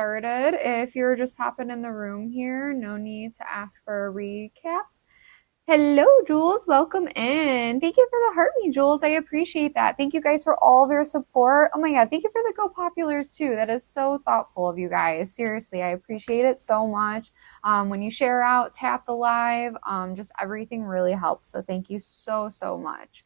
started. If you're just popping in the room here, no need to ask for a recap. Hello, Jules. Welcome in. Thank you for the heart me, Jules. I appreciate that. Thank you guys for all of your support. Oh my God. Thank you for the Go Populars too. That is so thoughtful of you guys. Seriously, I appreciate it so much. When you share out, tap the live, just everything really helps. So thank you so, so much.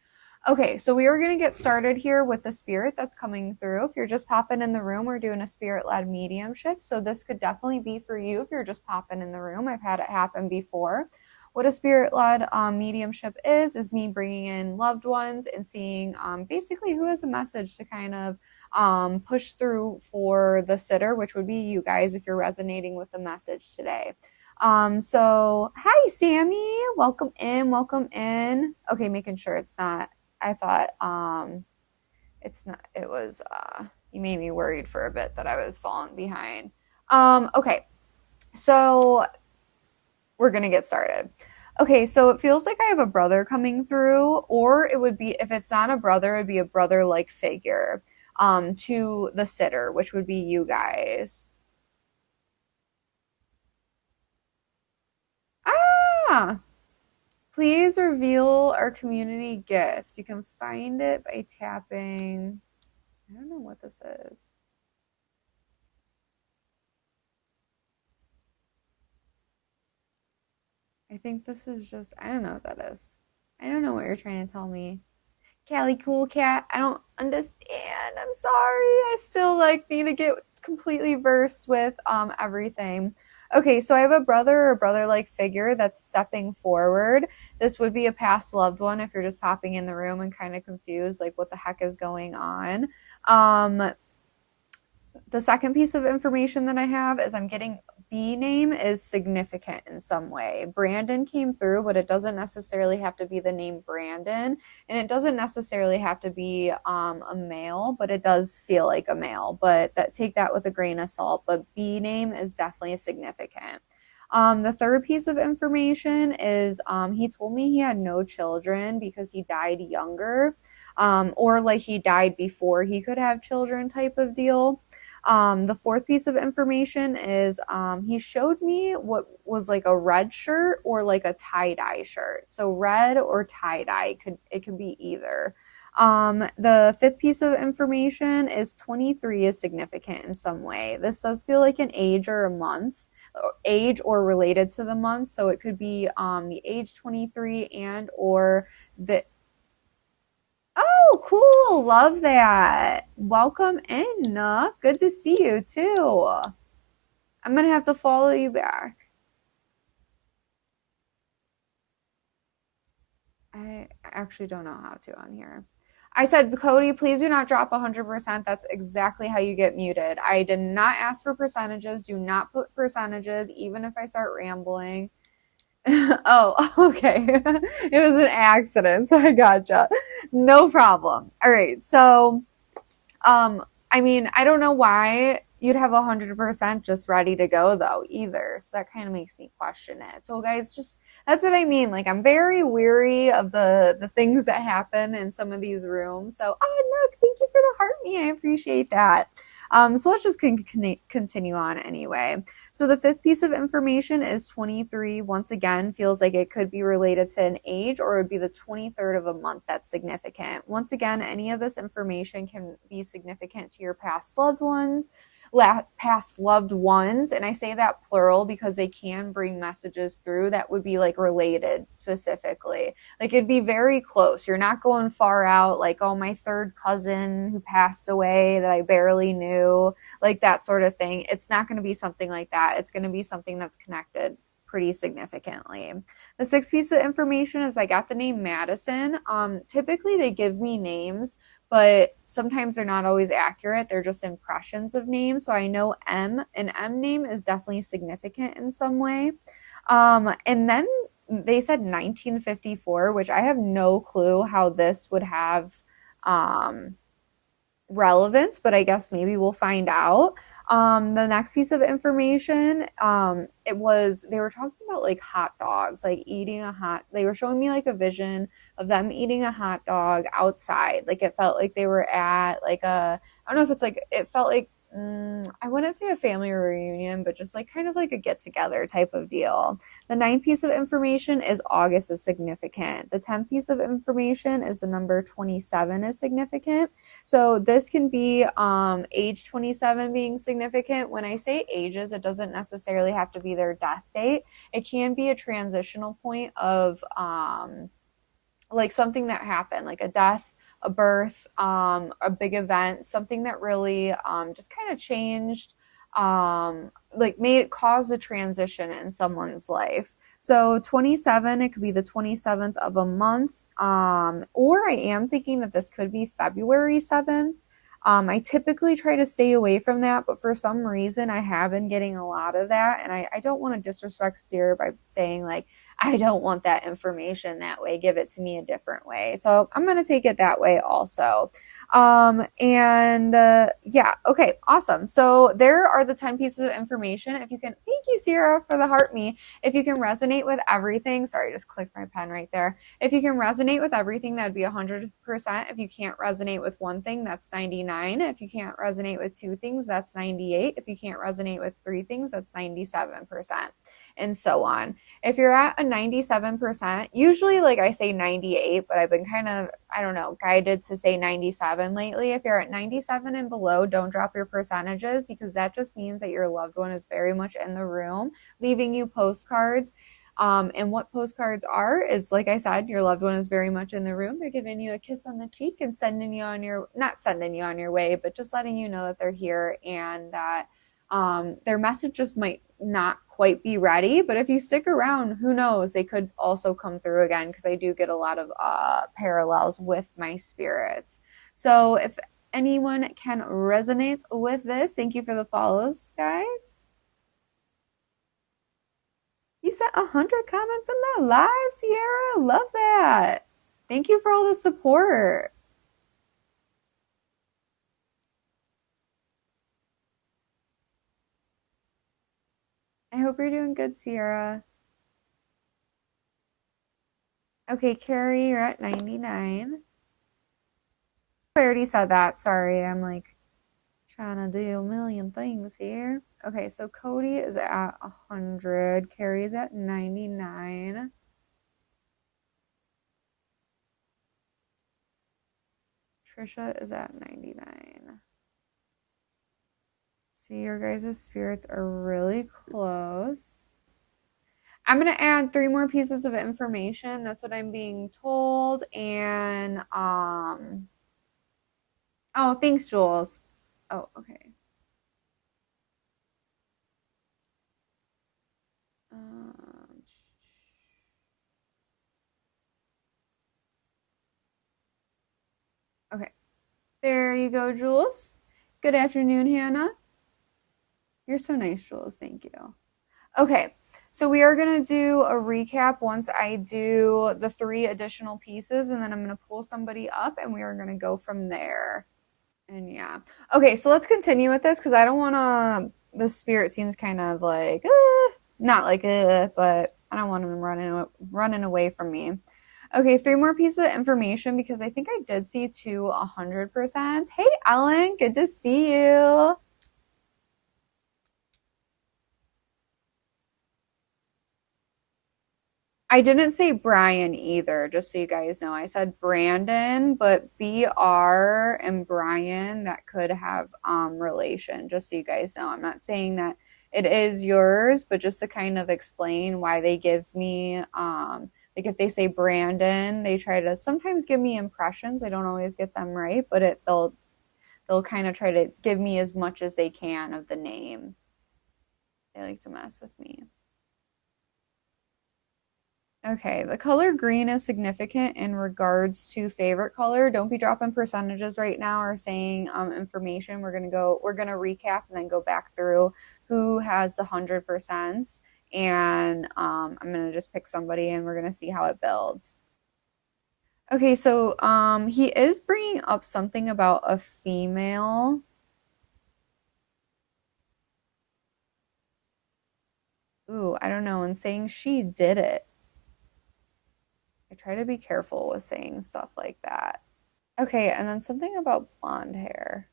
Okay, so we are going to get started here with the spirit that's coming through. If you're just popping in the room, we're doing a spirit-led mediumship. So this could definitely be for you if you're just popping in the room. I've had it happen before. What a spirit-led mediumship is me bringing in loved ones and seeing basically who has a message to kind of push through for the sitter, which would be you guys if you're resonating with the message today. So hi, Sammy. Welcome in. Welcome in. Okay, making sure it's not. I thought it's not. It was. You made me worried for a bit that I was falling behind. Okay, so we're gonna get started. Okay, so it feels like I have a brother coming through, or it would be, if it's not a brother, it'd be a brother-like figure to the sitter, which would be you guys. Ah, please reveal our community gift. You can find it by tapping. I don't know what this is. I think this is just, I don't know what that is. I don't know what you're trying to tell me. Callie Cool Cat, I don't understand. I'm sorry. I still need to get completely versed with everything. Okay, so I have a brother or brother-like figure that's stepping forward. This would be a past loved one if you're just popping in the room and kind of confused, like what the heck is going on. The second piece of information that I have is I'm getting B name is significant in some way. Brandon came through, but it doesn't necessarily have to be the name Brandon, and it doesn't necessarily have to be a male, but it does feel like a male. But take that with a grain of salt. But B name is definitely significant. The third piece of information is he told me he had no children because he died younger, or like he died before he could have children type of deal. The fourth piece of information is he showed me what was like a red shirt or like a tie-dye shirt. So red or tie-dye, it could be either. The fifth piece of information is 23 is significant in some way. This does feel like an age or a month, age or related to the month. So it could be the age 23 and or the Oh, cool. Love that. Welcome in, Nook. Good to see you too. I'm going to have to follow you back. I actually don't know how to on here. I said, Cody, please do not drop 100%. That's exactly how you get muted. I did not ask for percentages. Do not put percentages, even if I start rambling. Oh, okay. It was an accident, so I gotcha. No problem. All right. So, I mean, I don't know why you'd have 100% just ready to go though either. So that kind of makes me question it. So guys, just that's what I mean. Like I'm very weary of the things that happen in some of these rooms. So, oh, look, thank you for the heart me. I appreciate that. So let's just continue on anyway. So the fifth piece of information is 23. Once again, feels like it could be related to an age or it would be the 23rd of a month that's significant. Once again, any of this information can be significant to your past loved ones, and I say that plural because they can bring messages through that would be like related specifically. Like it'd be very close. You're not going far out like, oh, my third cousin who passed away that I barely knew, like that sort of thing. It's not going to be something like that. It's going to be something that's connected pretty significantly. The sixth piece of information is I got the name Madison. Typically they give me names, but sometimes they're not always accurate. They're just impressions of names. So I know an M name is definitely significant in some way. And then they said 1954, which I have no clue how this would have relevance, but I guess maybe we'll find out. The next piece of information, they were talking about like hot dogs, like they were showing me like a vision of them eating a hot dog outside. Like it felt like they were at like I don't know if it's like, it felt like I wouldn't say a family reunion, but just like kind of like a get together type of deal. The ninth piece of information is August is significant. The 10th piece of information is the number 27 is significant. So this can be age 27 being significant. When I say ages, it doesn't necessarily have to be their death date. It can be a transitional point of like something that happened, like a death, a birth, a big event, something that really just kind of changed, like made it cause a transition in someone's life. So 27, it could be the 27th of a month, or I am thinking that this could be February 7th. I typically try to stay away from that, but for some reason I have been getting a lot of that, and I don't want to disrespect spirit by saying like I don't want that information that way. Give it to me a different way. So I'm going to take it that way also. Yeah, okay, awesome. So there are the 10 pieces of information. If you can, thank you, Sierra, for the heart me. If you can resonate with everything, sorry, I just clicked my pen right there. If you can resonate with everything, that'd be 100%. If you can't resonate with one thing, that's 99. If you can't resonate with two things, that's 98. If you can't resonate with three things, that's 97%, and so on. If you're at a 97%, usually like I say 98, but I've been kind of, I don't know, guided to say 97 lately. If you're at 97 and below, don't drop your percentages, because that just means that your loved one is very much in the room, leaving you postcards. And what postcards are is, like I said, your loved one is very much in the room. They're giving you a kiss on the cheek and sending you on your, not sending you on your way, but just letting you know that they're here, and that their message just might not quite be ready. But if you stick around, who knows? They could also come through again, because I do get a lot of parallels with my spirits. So if anyone can resonate with this, thank you for the follows, guys. You said 100 comments in my live, Sierra. Love that. Thank you for all the support. I hope you're doing good, Sierra. Okay, Carrie, you're at 99. I already said that. Sorry, I'm like trying to do a million things here. Okay, so Cody is at 100. Carrie's at 99. Trisha is at 99. So your guys' spirits are really close. I'm going to add 3 more pieces of information. That's what I'm being told. And, oh, thanks, Jules. Oh, okay. Um, okay. There you go, Jules. Good afternoon, Hannah. You're so nice, Jules. Thank you. Okay, so we are going to do a recap once I do the 3 additional pieces, and then I'm going to pull somebody up and we are going to go from there. And yeah. Okay, so let's continue with this, because I don't want to. The spirit seems kind of like, not like, but I don't want him running away from me. Okay, 3 more pieces of information, because I think I did see 2 100%. Hey, Ellen, good to see you. I didn't say Brian either, just so you guys know. I said Brandon, but BR and Brian, that could have relation, just so you guys know. I'm not saying that it is yours, but just to kind of explain why they give me like if they say Brandon, they try to sometimes give me impressions. I don't always get them right, but they'll kind of try to give me as much as they can of the name. They like to mess with me. Okay, the color green is significant in regards to favorite color. Don't be dropping percentages right now or saying information. We're gonna recap and then go back through who has the 100%, and I'm gonna just pick somebody and we're gonna see how it builds. Okay, so he is bringing up something about a female. Ooh, I don't know, and saying she did it. I try to be careful with saying stuff like that. Okay, and then something about blonde hair.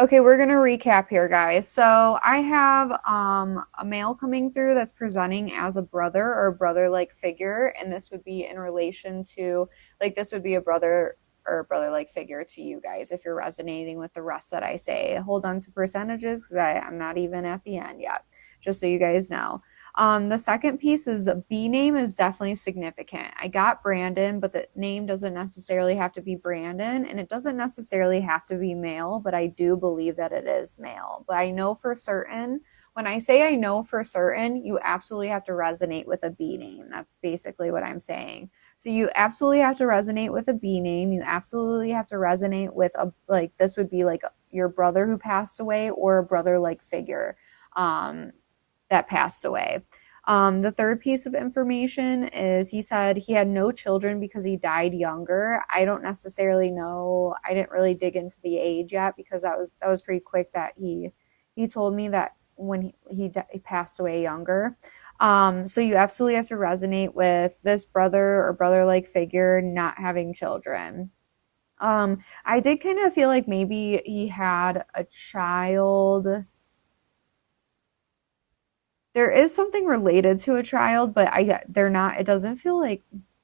Okay, we're gonna recap here, guys. So I have a male coming through that's presenting as a brother or a brother-like figure, and this would be in relation to, like, this would be a brother or brother-like figure to you guys if you're resonating with the rest that I say. Hold on to percentages because I'm not even at the end yet, just so you guys know. The second piece is the B name is definitely significant. I got Brandon, but the name doesn't necessarily have to be Brandon, and it doesn't necessarily have to be male, but I do believe that it is male. But I know for certain, when I say I know for certain, you absolutely have to resonate with a B name. That's basically what I'm saying. So you absolutely have to resonate with a B name. You absolutely have to resonate with a, like, this would be like your brother who passed away or a brother like figure. Um, that passed away. The third piece of information is he said he had no children because he died younger. I don't necessarily know. I didn't really dig into the age yet because that was pretty quick that he told me that when he passed away younger. So you absolutely have to resonate with this brother or brother like figure not having children. I did kind of feel like maybe he had a child. There is something related to a child, but they're not, it doesn't feel like,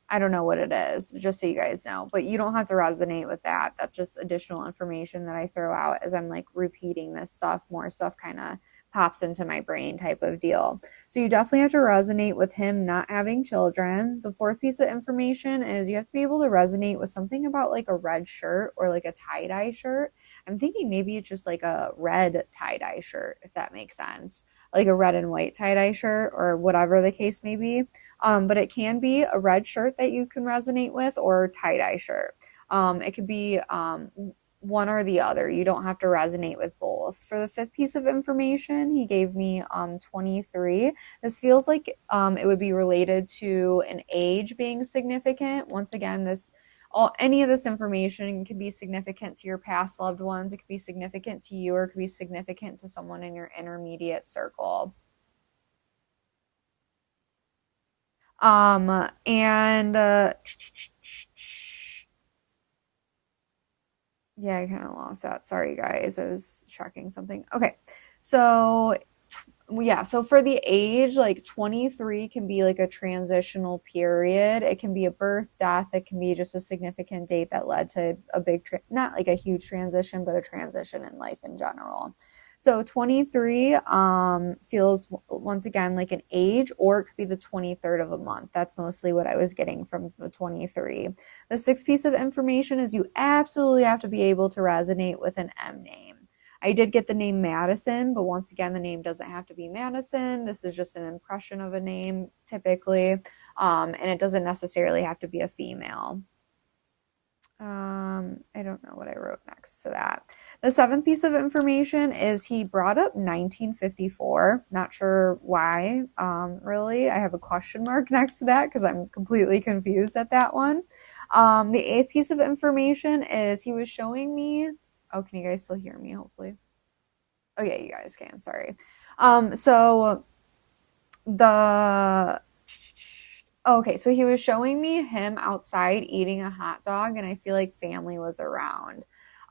I don't know what it is, just so you guys know, but you don't have to resonate with that. That's just additional information that I throw out as I'm like repeating this stuff. More stuff kind of pops into my brain type of deal. So you definitely have to resonate with him not having children. The fourth piece of information is you have to be able to resonate with something about like a red shirt or like a tie-dye shirt. I'm thinking maybe it's just like a red tie-dye shirt, if that makes sense, like a red and white tie-dye shirt or whatever the case may be. But it can be a red shirt that you can resonate with or tie-dye shirt. It could be one or the other. You don't have to resonate with both. For the fifth piece of information, he gave me 23. This feels like it would be related to an age being significant. Once again, any of this information can be significant to your past loved ones. It could be significant to you, or it could be significant to someone in your intermediate circle. And yeah, I kind of lost that. Sorry, guys. I was checking something. Okay. So yeah, so for the age, like 23 can be like a transitional period. It can be a birth, death. It can be just a significant date that led to a big, not like a huge transition, but a transition in life in general. So 23 feels once again like an age, or it could be the 23rd of a month. That's mostly what I was getting from the 23. The sixth piece of information is you absolutely have to be able to resonate with an M name. I did get the name Madison, but once again, the name doesn't have to be Madison. This is just an impression of a name typically, and it doesn't necessarily have to be a female. I don't know what I wrote next to that. The seventh piece of information is he brought up 1954. Not sure why, really. I have a question mark next to that because I'm completely confused at that one. The eighth piece of information is he was showing me. Oh, can you guys still hear me? Hopefully. Oh yeah, you guys can. Sorry. So the okay, so he was showing me him outside eating a hot dog, and I feel like family was around.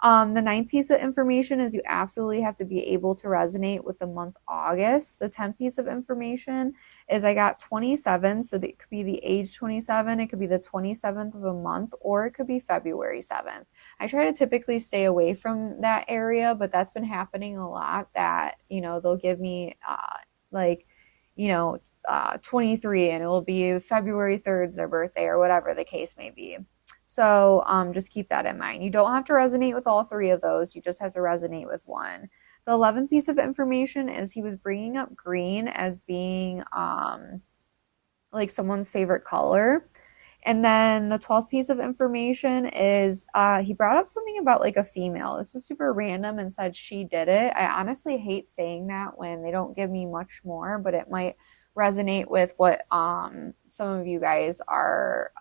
The ninth piece of information is you absolutely have to be able to resonate with the month August. The 10th piece of information is I got 27, so that it could be the age 27, it could be the 27th of a month, or it could be February 7th. I try to typically stay away from that area, but that's been happening a lot that, they'll give me like, you know, 23 and it will be February 3rd is their birthday or whatever the case may be. So just keep that in mind. You don't have to resonate with all three of those. You just have to resonate with one. The 11th piece of information is he was bringing up green as being like someone's favorite color. And then the 12th piece of information is he brought up something about like a female. This was super random and said she did it. I honestly hate saying that when they don't give me much more, but it might resonate with what some of you guys are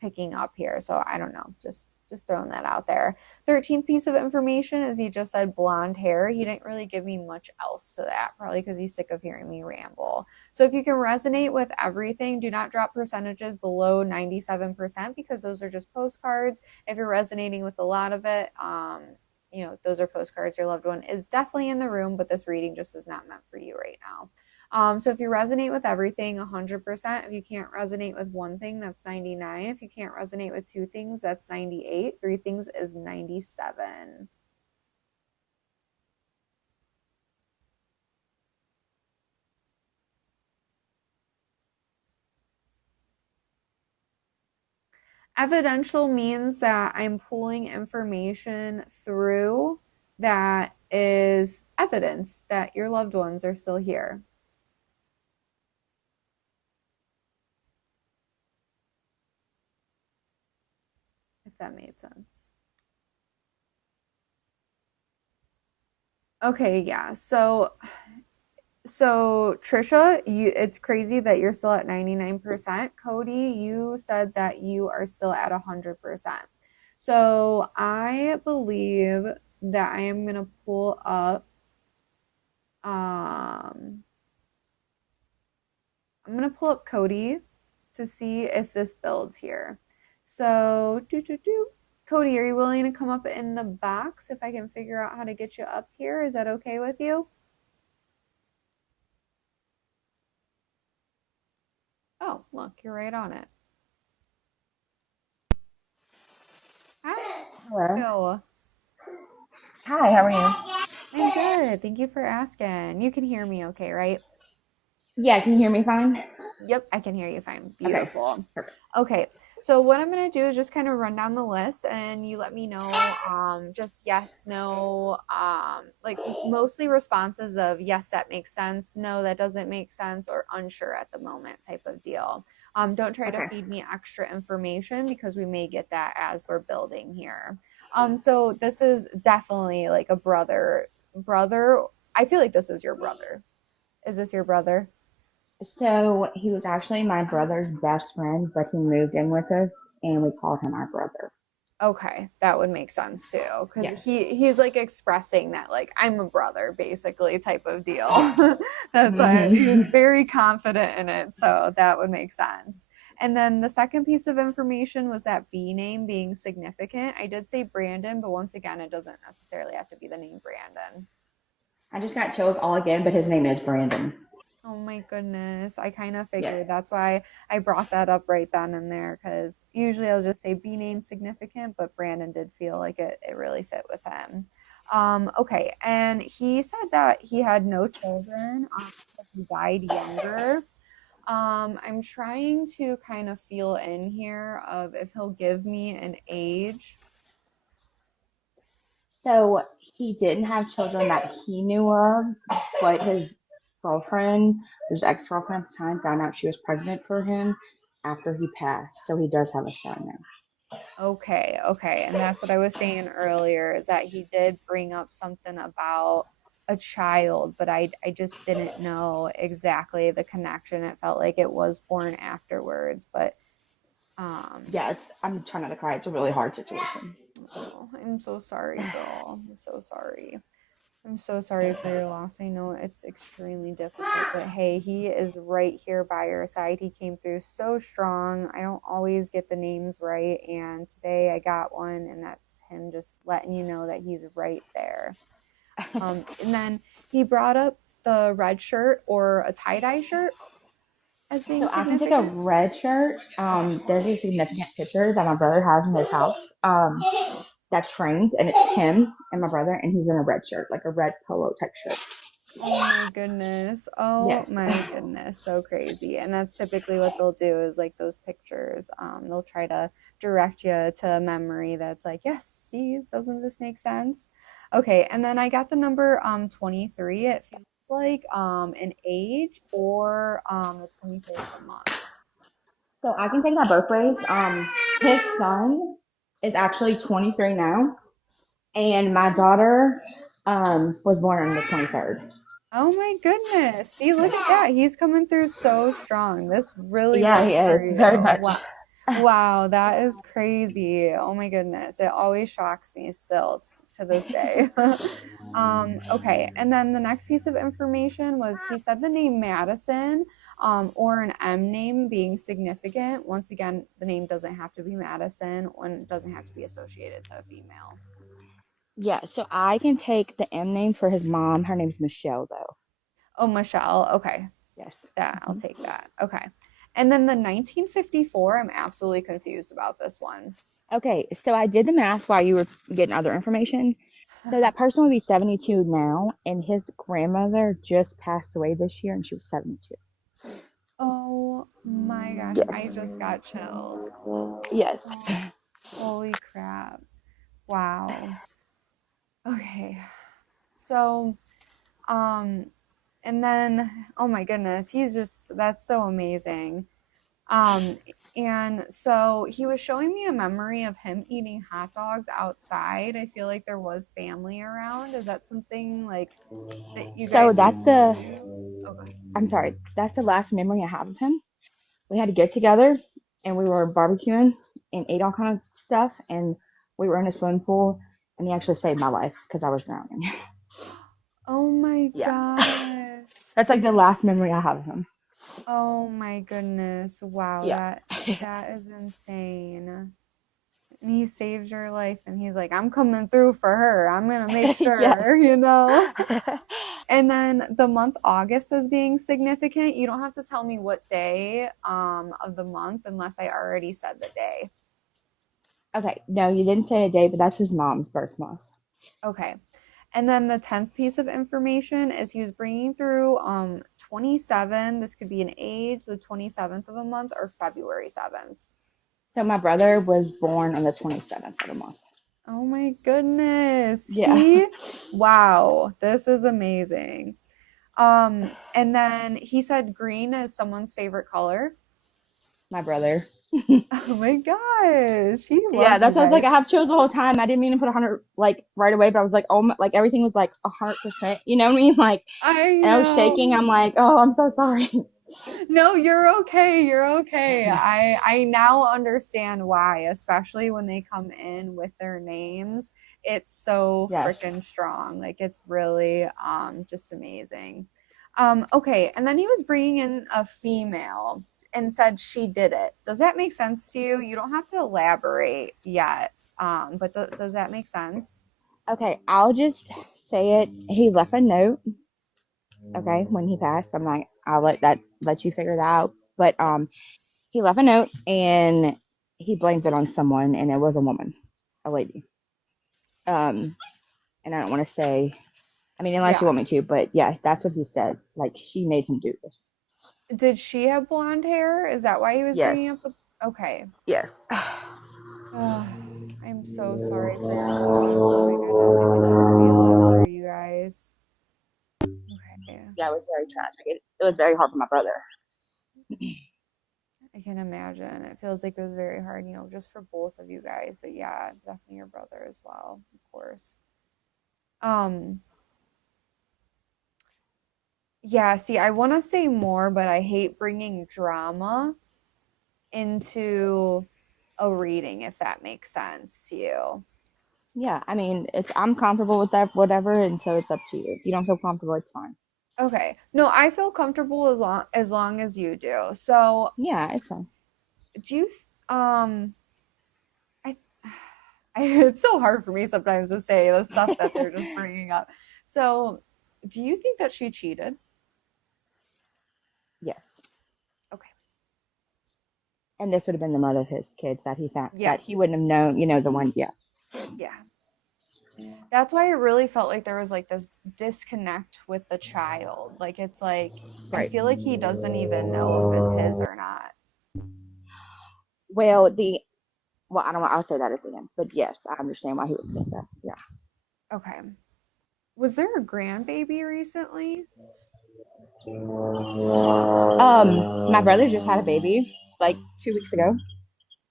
picking up here. So I don't know, just throwing that out there. 13th piece of information is he just said blonde hair. He didn't really give me much else to that, probably because he's sick of hearing me ramble. So if you can resonate with everything, do not drop percentages below 97% because those are just postcards. If you're resonating with a lot of it, those are postcards. Your loved one is definitely in the room, but this reading just is not meant for you right now. So if you resonate with everything, 100%. If you can't resonate with one thing, that's 99. If you can't resonate with two things, that's 98. Three things is 97. Evidential means that I'm pulling information through that is evidence that your loved ones are still here. If that made sense. Okay, yeah. So Trisha, it's crazy that you're still at 99%. Cody, you said that you are still at 100%. So I believe that I am gonna pull up I'm gonna pull up Cody to see if this builds here. So Cody, are you willing to come up in the box if I can figure out how to get you up here? Is that okay with you? Oh, look, you're right on it. Hi. Hello. Ew. Hi, how are you? I'm good. Thank you for asking. You can hear me okay, right? Yeah, can you hear me fine? Yep, I can hear you fine. Okay, Beautiful. perfect. Okay, so what I'm gonna do is just kind of run down the list and you let me know, just yes, no, like mostly responses of yes, that makes sense, no, that doesn't make sense, or unsure at the moment type of deal. Don't try to Okay. feed me extra information because we may get that as we're building here. So this is definitely like a brother. I feel like this is your brother. Is this your brother? So he was actually my brother's best friend, but he moved in with us and we called him our brother. Okay, that would make sense too, because Yes. he's like expressing that like I'm a brother basically type of deal. Yes. That's why he was Mm-hmm. very confident in it, so that would make sense. And then the second piece of information was that B name being significant. I did say Brandon, but once again, it doesn't necessarily have to be the name Brandon. I just got chills all again, but his name is Brandon. Oh my goodness. I kind of figured Yes. that's why I brought that up right then and there because usually I'll just say B name significant, but Brandon did feel like it really fit with him. Okay, and he said that he had no children because he died younger. I'm trying to kind of feel in here of if he'll give me an age. So he didn't have children that he knew of, but his girlfriend, his ex-girlfriend at the time, found out she was pregnant for him after he passed. So he does have a son now. Okay, okay. And that's what I was saying earlier is that he did bring up something about a child, but I just didn't know exactly the connection. It felt like it was born afterwards, but um Yeah, I'm trying not to cry. It's a really hard situation. oh, I'm so sorry, girl. I'm so sorry. I'm so sorry for your loss. I know it's extremely difficult, but hey, he is right here by your side. He came through so strong. I don't always get the names right, and today I got one, and that's him just letting you know that he's right there. And then he brought up the red shirt or a tie-dye shirt as being So I can take a significant. red shirt. Okay. There's a significant picture that my brother has in his house. That's framed, and it's him and my brother, and he's in a red shirt, like a red polo type shirt. Oh my goodness. Oh Yes. my goodness. So crazy. And that's typically what they'll do is like those pictures. They'll try to direct you to a memory that's like, yes, see, doesn't this make sense? Okay, and then I got the number 23. It feels like an age or the 23rd of the month. So I can take that both ways. His son is actually 23 now, and my daughter was born on the 23rd. Oh my goodness. See, look at that. He's coming through so strong. This really Yeah, he was for is you. very much. Wow. Wow, that is crazy. Oh my goodness. It always shocks me still to this day. Okay. And then the next piece of information was he said the name Madison, or an M name being significant. Once again, the name doesn't have to be Madison and it doesn't have to be associated to a female. Yeah, so I can take the M name for his mom. Her name's Michelle, though. Oh, Michelle. Okay. Yes. That I'll Mhm. take that. Okay. And then the 1954, I'm absolutely confused about this one. Okay, so I did the math while you were getting other information. So that person would be 72 now, and his grandmother just passed away this year, and she was 72. Oh my gosh, I Yes. just got chills. Yes. Oh, holy crap. Wow. Okay. So, um, and then, oh my goodness, that's so amazing. Um, and so he was showing me a memory of him eating hot dogs outside. I feel like there was family around. Is that something like that you So guys would do? Oh, go ahead. I'm sorry, that's the last memory I have of him. We had to get together, and we were barbecuing and ate all kind of stuff, and we were in a swimming pool, and he actually saved my life because I was drowning. Oh my Yeah. gosh. That's like the last memory I have of him. Oh my goodness. Wow, Yeah. that is insane. And he saved your life and he's like, I'm coming through for her. I'm gonna make Yes. sure, you know? And then the month August as being significant, you don't have to tell me what day of the month unless I already said the day. Okay. No, you didn't say a date, but that's his mom's birth month. Okay. And then the 10th piece of information is he was bringing through 27. This could be an age, the 27th of a month or February 7th. So my brother was born on the 27th of the month. Oh my goodness. Yeah. Wow, this is amazing. And then he said green is someone's favorite color. My brother. Oh my gosh, he Yeah, loves you that's why I was like, I guys. have chills the whole time. I didn't mean to put 100 like right away, but I was like, oh, my, like everything was like 100%. You know what I mean? Like, I and I was know. shaking. I'm like, oh, I'm so sorry. No, you're okay. You're okay. I now understand why, especially when they come in with their names. It's so Yes. freaking strong. Like it's really just amazing. Okay, and then he was bringing in a female and said she did it. Does that make sense to you? You don't have to elaborate yet. But does that make sense? Okay, I'll just say it. He left a note. Okay, when he passed, I'm like, I'll let you figure that out. But Yeah. he left a note and he blames it on someone, and it was a woman, a lady. Um, and I don't want to say. I mean, unless you Yeah. want me to, but yeah, that's what he said. Like she made him do this. Did she have blonde hair? Is that why he was bringing Yes. up the Okay. Yes. Ugh, I'm so sorry for your loss. Oh my goodness, I can just feel it for you guys. Okay, Yeah, it was very tragic. It was very hard for my brother. I can imagine. It feels like it was very hard, just for both of you guys. But yeah, definitely your brother as well, of course. Um, yeah, see, I want to say more, but I hate bringing drama into a reading, if that makes sense to you. Yeah, I mean, it's I'm comfortable with that, whatever, and so it's up to you. If you don't feel comfortable, it's fine. Okay. No, I feel comfortable as long as you do. So, Yeah, it's fine. do you I, it's so hard for me sometimes to say the stuff that they're just bringing up. So, do you think that she cheated? Yes. Okay. And this would have been the mother of his kids that he found Yeah. that he wouldn't have known, the one, yeah. Yeah. That's why it really felt like there was like this disconnect with the child. Like it's like I Right. feel like he doesn't even know if it's his or not. Well, I don't I'll say that at the end. But yes, I understand why he would think that. Yeah. Okay. Was there a grandbaby recently? My brother just had a baby like 2 weeks ago.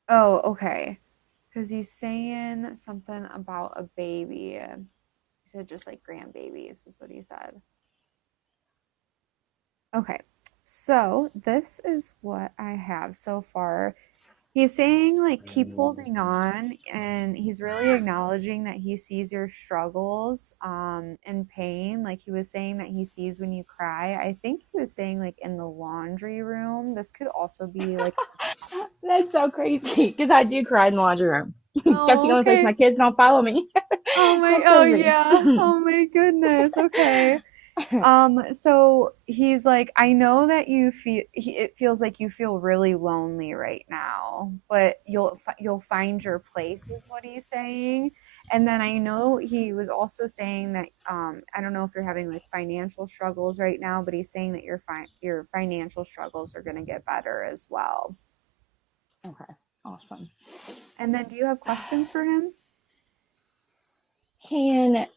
Oh, okay. Because he's saying something about a baby. He said just like grandbabies, is what he said. Okay, so this is what I have so far. He's saying, like, keep holding on, and he's really acknowledging that he sees your struggles and pain. Like, he was saying that he sees when you cry. I think he was saying, like, in the laundry room. This could also be, like, That's so crazy because I do cry in the laundry room. That's the Oh, only place my okay. kids don't follow me. That's Oh crazy. yeah. Oh my goodness. Okay. So he's like, I know that it feels like you feel really lonely right now, but you'll find your place is what he's saying. And then I know he was also saying that I don't know if you're having like financial struggles right now, but he's saying that your financial struggles are going to get better as well. Okay, awesome. And then do you have questions for him? Can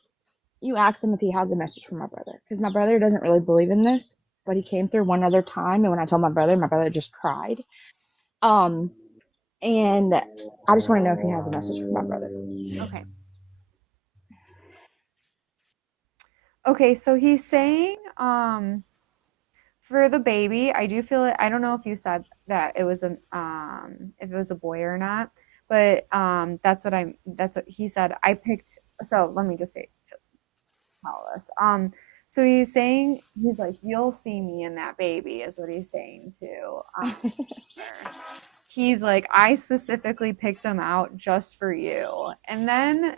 you ask him if he has a message from my brother? Because my brother doesn't really believe in this, but he came through one other time, and when I told my brother just cried. Um, and I just want to know if he has a message from my brother. Okay. Okay, so he's saying for the baby, I do feel it. I don't know if you said that it was a if it was a boy or not, but that's what he said. I picked so let me just say tell us. So he's saying he's like, you'll see me in that baby, is what he's saying to her. He's like, I specifically picked him out just for you. And then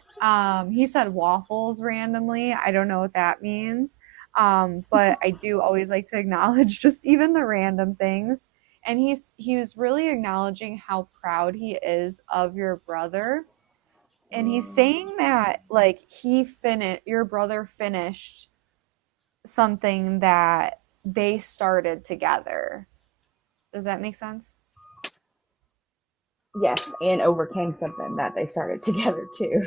he said waffles randomly. I don't know what that means. But I do always like to acknowledge just even the random things. And he was really acknowledging how proud he is of your brother. And he's saying that like your brother finished something that they started together. Does that make sense? Yes, and overcame something that they started together too.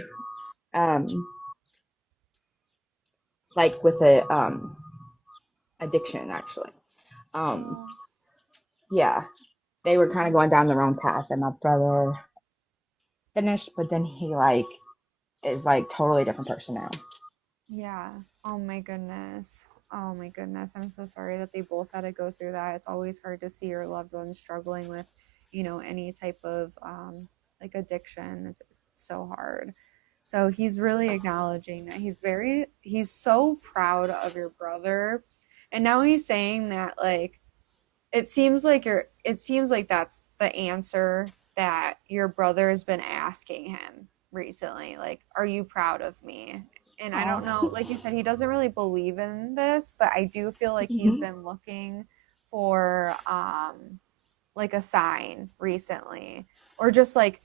Um, like with a addiction actually. Um, Oh, yeah, they were kind of going down the wrong path, and my brother finished, but then he like is like totally different person now. yeah. Oh my goodness. Oh my goodness. I'm so sorry that they both had to go through that. It's always hard to see your loved ones struggling with, any type of like addiction. It's so hard. So he's really acknowledging that he's so proud of your brother. And now he's saying that like it seems like that's the answer that your brother has been asking him recently, like, are you proud of me? And I don't know, Oh, like you said, he doesn't really believe in this, but I do feel like he's been looking for like a sign recently, or just like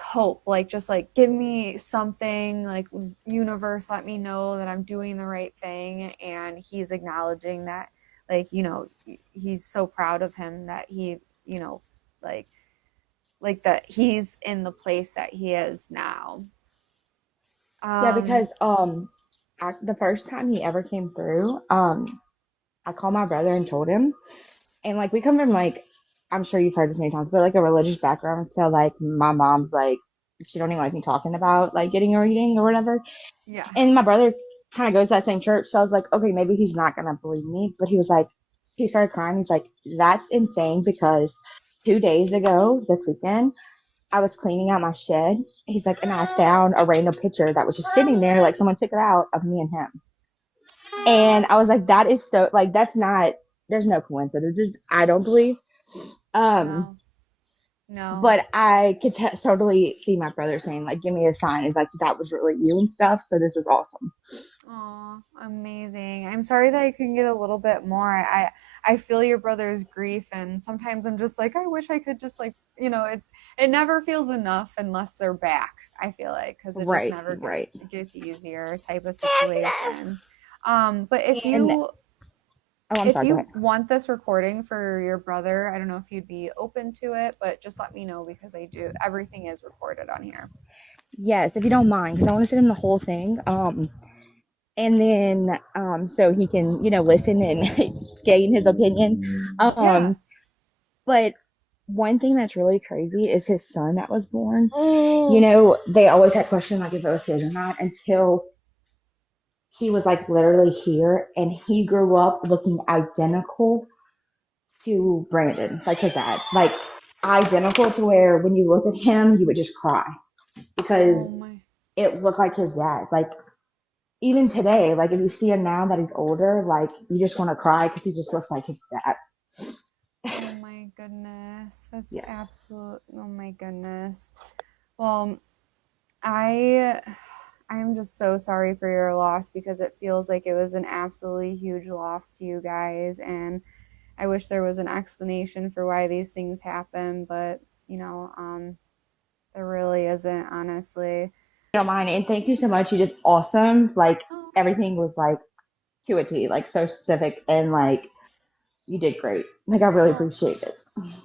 hope, like just like give me something, like universe, let me know that I'm doing the right thing. And he's acknowledging that, like, he's so proud of him that he, you know like that he's in the place that he is now. yeah, um because the first time he ever came through, I called my brother and told him, and like we come from like I'm sure you've heard this many times, but like a religious background. So like my mom's like she don't even like me talking about like getting a reading or whatever. yeah. And my brother kind of goes to that same church, so I was like, okay, maybe he's not gonna believe me. But he was like, he started crying. He's like, that's insane because 2 days ago this weekend I was cleaning out my shed. He's like, and I found a random picture that was just sitting there, like someone took it out of me and him. And I was like, that is so like that's not there's no coincidences. I don't believe. Um, No, no. but I could totally see my brother saying like, give me a sign. It's like that was really you and stuff. So this is awesome. Oh, amazing. I'm sorry that I couldn't get a little bit more. I feel your brother's grief, and sometimes I'm just like, I wish I could just like, it never feels enough unless they're back, I feel like, because it just Right, never right. gets easier type of situation. But And oh, I'm if sorry. Go you ahead. want this recording for your brother, I don't know if you'd be open to it, but just let me know because I do. Everything is recorded on here. Yes, if you don't mind, because I want to send him the whole thing. And then so he can listen and gain his opinion. Yeah. Um, but one thing that's really crazy is his son that was born. They always had questions like if it was his or not until he was like literally here, and he grew up looking identical to Brandon, like his dad, like identical to where when you look at him, you would just cry Oh because my. it looked like his dad. Like even today, like if you see him now that he's older, like you just want to cry because he just looks like his dad. Oh my goodness. That's Yes. absolute. Oh my goodness. Well, I I am just so sorry for your loss because it feels like it was an absolutely huge loss to you guys, and I wish there was an explanation for why these things happen, but there really isn't, honestly. Don't mind. And thank you so much. You just awesome. Like Oh, everything was like to a T, like so specific and like you did great. Like I really oh, appreciate it.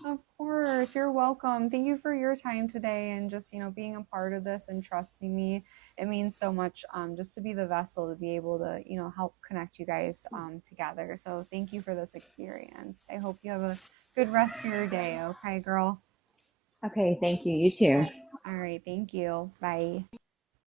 of course, you're welcome. Thank you for your time today and just, being a part of this and trusting me. It means so much just to be the vessel to be able to, help connect you guys together. So thank you for this experience. I hope you have a good rest of your day. Okay, girl? Okay, thank you. You too. All right. Thank you. Bye.